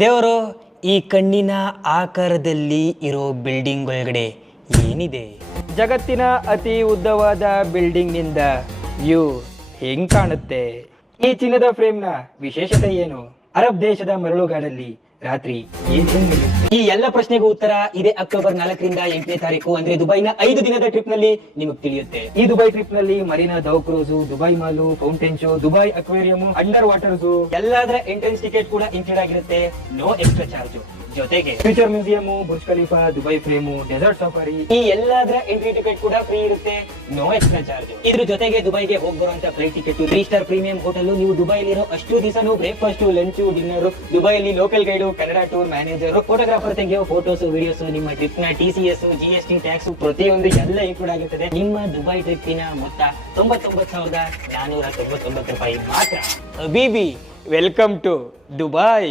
ದೇವರು ಈ ಕಣ್ಣಿನ ಆಕಾರದಲ್ಲಿ ಇರೋ ಬಿಲ್ಡಿಂಗ್ ಒಳಗಡೆ ಏನಿದೆ? ಜಗತ್ತಿನ ಅತಿ ಉದ್ದವಾದ ಬಿಲ್ಡಿಂಗ್ ನಿಂದ ವ್ಯೂ ಹೆಂಗ್ ಕಾಣುತ್ತೆ? ಈ ಚಿನ್ನದ ಫ್ರೇಮ್ ನ ವಿಶೇಷತೆ ಏನು? ಅರಬ್ ದೇಶದ ಮರಳುಗಾಡಲ್ಲಿ ರಾತ್ರಿ ಈ ಎಲ್ಲ ಪ್ರಶ್ನೆಗೂ ಉತ್ತರ ಇದೇ ಅಕ್ಟೋಬರ್ 4ರಿಂದ 8ನೇ ತಾರೀಕು ಅಂದ್ರೆ ದುಬೈನ 5 ದಿನದ ಟ್ರಿಪ್ ನಲ್ಲಿ ನಿಮಗೆ ತಿಳಿಯುತ್ತೆ. ಈ ದುಬೈ ಟ್ರಿಪ್ ನಲ್ಲಿ Marina dhow cruise, Dubai mall, fountain show, Dubai aquarium, under water zoo ಎಲ್ಲದರ ಎಂಟ್ರೆನ್ಸ್ ಟಿಕೆಟ್ ಕೂಡ ಇನ್ಕ್ಲೂಡ್ ಆಗಿರುತ್ತೆ. No extra charge. ಜೊತೆಗೆ future museum, Burj Khalifa, Dubai frame, desert safari ಈ ಎಲ್ಲದರ ಎಂಟ್ರಿ ಟಿಕೆಟ್ ಕೂಡ ಫ್ರೀ ಇರುತ್ತೆ. No extra charge. ಇದ್ರ ಜೊತೆಗೆ ದುಬೈಗೆ ಹೋಗಿ ಬರುವಂತ flight ticket, 3 star premium hotel, ನೀವು ದುಬೈಲಿರೋ ಅಷ್ಟು ದಿವಸನೂ ಬ್ರೇಕ್ಫಾಸ್ಟ್, ಲಂಚ್, ಡಿನ್ನರ್, ದುಬೈಲಿ local guide, Kannada tour manager, photographer ತೆಗೆಯೋ photos, videos, ನಿಮ್ಮ ಟ್ರಿಪ್ ನ TCS, GST, ಟ್ಯಾಕ್ಸ್ ಪ್ರತಿಯೊಂದು ಎಲ್ಲ ಇನ್ಕ್ಲೂಡ್ ಆಗಿರ್ತದೆ. ನಿಮ್ಮ ದುಬೈ ಟ್ರಿಪ್ಪಿನ ಮೊತ್ತ 99,499 ರೂಪಾಯಿ ಮಾತ್ರ. ಹಬೀಬಿ, ವೆಲ್ಕಮ್ ಟು ದುಬೈ.